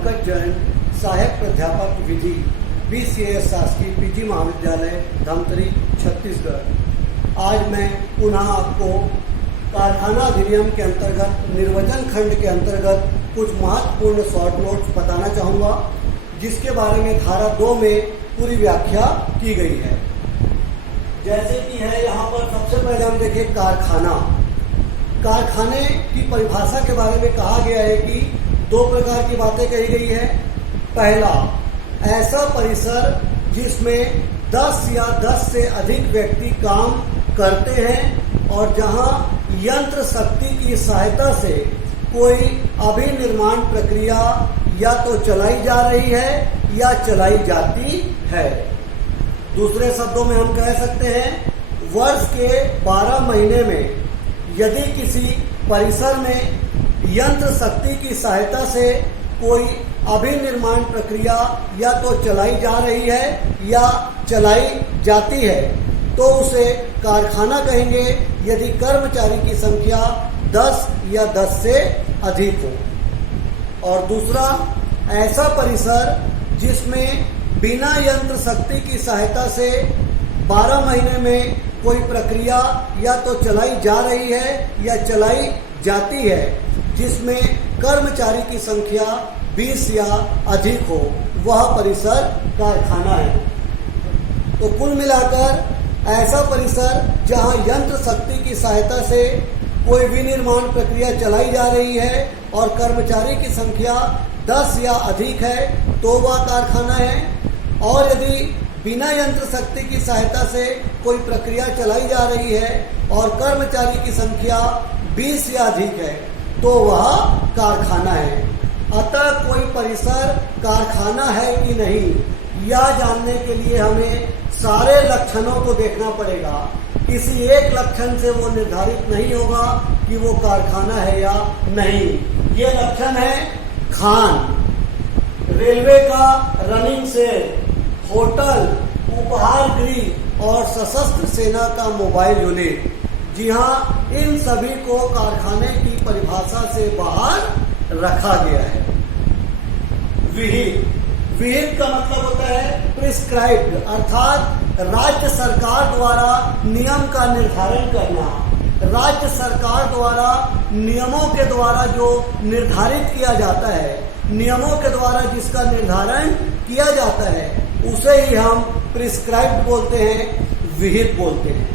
पंकज जैन, सहायक प्राध्यापक विधि, BCS शासकीय PG महाविद्यालय धमतरी छत्तीसगढ़। आज मैं पुनः आपको कारखाना अधिनियम के अंतर्गत निर्वचन खंड के अंतर्गत कुछ महत्वपूर्ण शॉर्ट नोट्स बताना चाहूँगा, जिसके बारे में धारा 2 में पूरी व्याख्या की गई है। जैसे कि है यहाँ पर सबसे पहले हम देखें कारखाना। कारखाने की परिभाषा के बारे में कहा गया है कि 2 प्रकार की बातें कही गई है। पहला, ऐसा परिसर जिसमें 10 या 10 से अधिक व्यक्ति काम करते हैं और जहां यंत्र शक्ति की सहायता से कोई अभिनिर्माण प्रक्रिया या तो चलाई जा रही है या चलाई जाती है। दूसरे शब्दों में हम कह सकते हैं, वर्ष के 12 महीने में यदि किसी परिसर में यंत्र शक्ति की सहायता से कोई अभिनिर्माण प्रक्रिया या तो चलाई जा रही है या चलाई जाती है तो उसे कारखाना कहेंगे, यदि कर्मचारी की संख्या 10 या 10 से अधिक हो। और दूसरा, ऐसा परिसर जिसमें बिना यंत्र शक्ति की सहायता से 12 महीने में कोई प्रक्रिया या तो चलाई जा रही है या चलाई जाती है, जिसमें कर्मचारी की संख्या 20 या अधिक हो, वह परिसर कारखाना है। तो कुल मिलाकर ऐसा परिसर जहां यंत्र शक्ति की सहायता से कोई विनिर्माण प्रक्रिया चलाई जा रही है और कर्मचारी की संख्या 10 या अधिक है तो वह कारखाना है। और यदि बिना यंत्र शक्ति की सहायता से कोई प्रक्रिया चलाई जा रही है और कर्मचारी की संख्या 20 या अधिक है तो वह कारखाना है। अतः कोई परिसर कारखाना है कि नहीं, यह जानने के लिए हमें सारे लक्षणों को देखना पड़ेगा। किसी एक लक्षण से वो निर्धारित नहीं होगा कि वो कारखाना है या नहीं। ये लक्षण है खान, रेलवे का रनिंग सेट, होटल, उपहार गृह और सशस्त्र सेना का मोबाइल यूनिट। जी हाँ, इन सभी को कारखाने की परिभाषा से बाहर रखा गया है। विहित, विहित का मतलब होता है प्रिस्क्राइब्ड, अर्थात राज्य सरकार द्वारा नियम का निर्धारण करना। राज्य सरकार द्वारा नियमों के द्वारा जो निर्धारित किया जाता है, नियमों के द्वारा जिसका निर्धारण किया जाता है, उसे ही हम प्रिस्क्राइब्ड बोलते हैं, विहित बोलते हैं।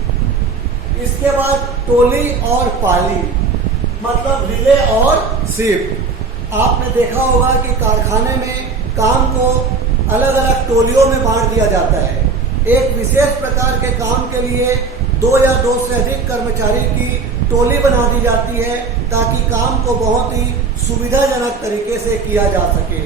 इसके बाद टोली और पाली, मतलब रिले और शिफ्ट। आपने देखा होगा कि कारखाने में काम को अलग अलग टोलियों में बांट दिया जाता है। एक विशेष प्रकार के काम के लिए 2 या 2 से अधिक कर्मचारी की टोली बना दी जाती है ताकि काम को बहुत ही सुविधाजनक तरीके से किया जा सके।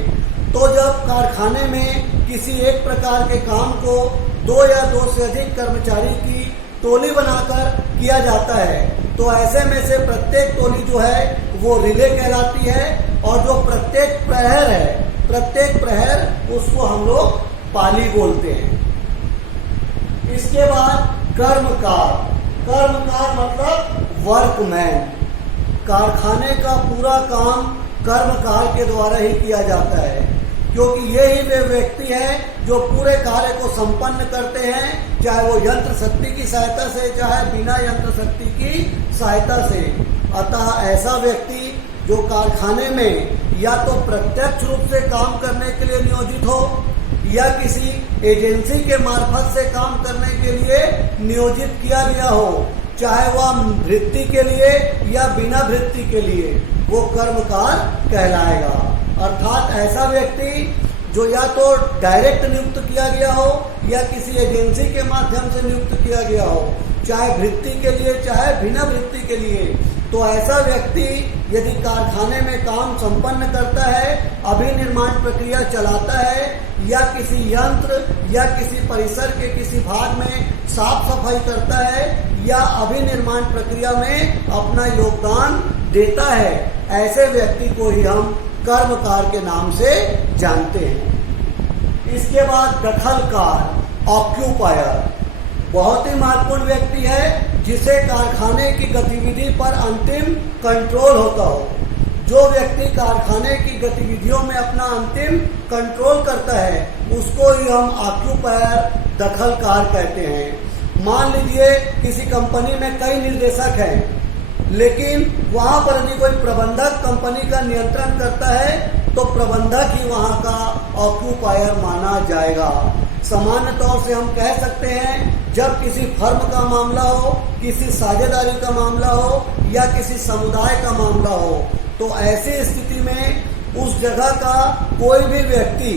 तो जब कारखाने में किसी एक प्रकार के काम को 2 या 2 से अधिक कर्मचारी की टोली बनाकर किया जाता है तो ऐसे में से प्रत्येक टोली जो है वो रिले कहलाती है और जो प्रत्येक प्रहर है, प्रत्येक प्रहर उसको हम लोग पाली बोलते हैं। इसके बाद कर्मकार, कर्मकार मतलब वर्कमैन। कारखाने का पूरा काम कर्मकार के द्वारा ही किया जाता है, क्योंकि यही वे व्यक्ति हैं जो पूरे कार्य को संपन्न करते हैं, चाहे वो यंत्र शक्ति की सहायता से, चाहे बिना यंत्र शक्ति की सहायता से। अतः ऐसा व्यक्ति जो कारखाने में या तो प्रत्यक्ष रूप से काम करने के लिए नियोजित हो या किसी एजेंसी के मार्फत से काम करने के लिए नियोजित किया गया हो, चाहे वह वृत्ति के लिए या बिना वृत्ति के लिए, वो कर्मकार कहलाएगा। अर्थात ऐसा व्यक्ति जो या तो डायरेक्ट नियुक्त किया गया हो या किसी एजेंसी के माध्यम से नियुक्त किया गया हो, चाहे वृत्ति के लिए चाहे बिना वृत्ति के लिए, तो ऐसा व्यक्ति यदि कारखाने में काम संपन्न करता है, अभिनिर्माण प्रक्रिया चलाता है या किसी यंत्र या किसी परिसर के किसी भाग में साफ सफाई करता है या अभिनिर्माण प्रक्रिया में अपना योगदान देता है, ऐसे व्यक्ति को ही हम कर्मकार के नाम से जानते हैं। इसके बाद दखलकार, ऑक्यूपायर, बहुत ही महत्वपूर्ण व्यक्ति है जिसे कारखाने की गतिविधि पर अंतिम कंट्रोल होता हो, जो व्यक्ति कारखाने की गतिविधियों में अपना अंतिम कंट्रोल करता है उसको ही हम ऑक्यूपायर दखलकार कहते हैं। मान लीजिए किसी कंपनी में कई निर्देशक हैं, लेकिन वहां पर यदि कोई प्रबंधक कंपनी का नियंत्रण करता है तो प्रबंधक ही वहां का ऑक्यूपायर माना जाएगा। सामान्य तौर से हम कह सकते हैं जब किसी फर्म का मामला हो, किसी साझेदारी का मामला हो या किसी समुदाय का मामला हो, तो ऐसी स्थिति में उस जगह का कोई भी व्यक्ति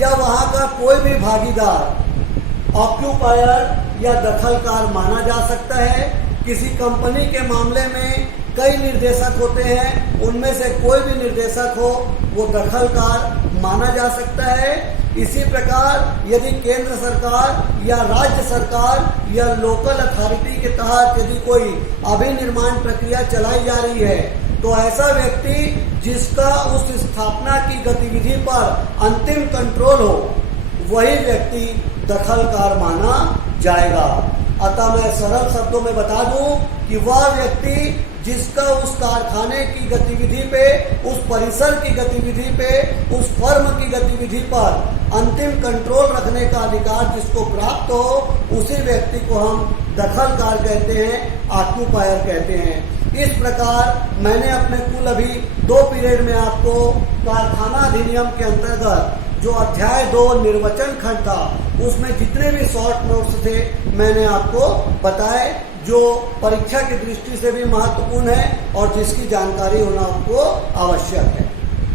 या वहां का कोई भी भागीदार ऑक्यूपायर या दखलकार माना जा सकता है। किसी कंपनी के मामले में कई निर्देशक होते हैं, उनमें से कोई भी निर्देशक हो वो दखलकार माना जा सकता है। इसी प्रकार यदि केंद्र सरकार या राज्य सरकार या लोकल अथॉरिटी के तहत यदि कोई अभिनिर्माण प्रक्रिया चलाई जा रही है तो ऐसा व्यक्ति जिसका उस स्थापना की गतिविधि पर अंतिम कंट्रोल हो वही व्यक्ति दखलकार माना जाएगा। अतः मैं सरल शब्दों में बता दूं कि वह व्यक्ति जिसका उस कारखाने की गतिविधि पे, उस परिसर की गतिविधि पे, उस फर्म की गतिविधि पर अंतिम कंट्रोल रखने का अधिकार जिसको प्राप्त हो उसी व्यक्ति को हम दखलकार कहते हैं, ऑक्यूपायर कहते हैं। इस प्रकार मैंने अपने कुल अभी 2 पीरियड में आपको कारखाना अधिनियम के अंतर्गत जो अध्याय 2 निर्वचन खंड था उसमें जितने भी शॉर्ट नोट्स थे मैंने आपको बताए, जो परीक्षा की दृष्टि से भी महत्वपूर्ण है और जिसकी जानकारी होना आपको आवश्यक है।